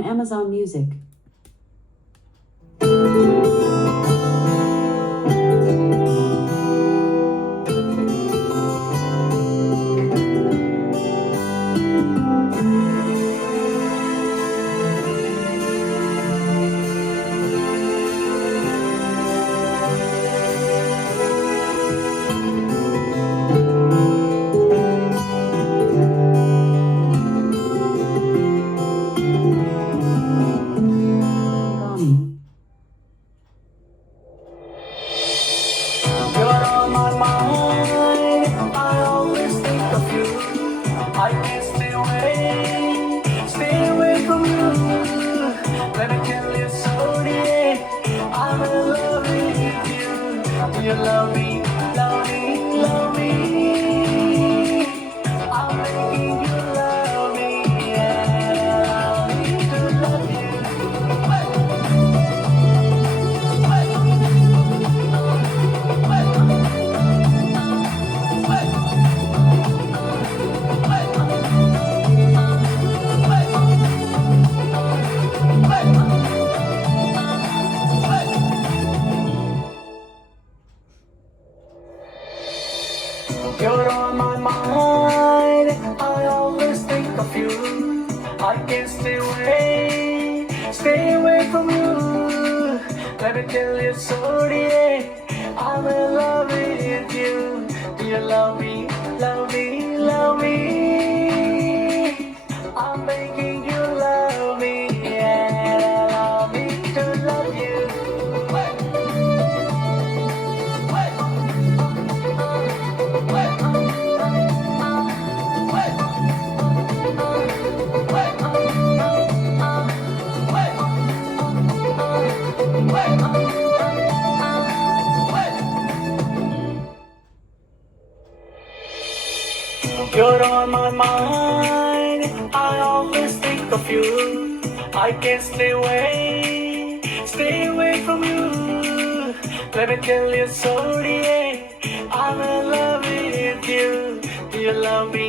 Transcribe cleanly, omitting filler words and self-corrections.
on Amazon Music. You're on my mind, I always think of you. I can't stay away from you. Let me tell you so, dear, I'm in love with you. Do you love me, love me, love me? I'm making you love me, yeah, allow me to love you. You're on my mind, I always think of you. I can't stay away from you. Let me tell you so, dear, I'm in love with you. Do you love me, love me, love me? I'm making you love me, and allow me to love you. You're on my mind, I always think of you. I can't stay away from you. Let me tell you so, dear, I'm in love with you. Do you love me?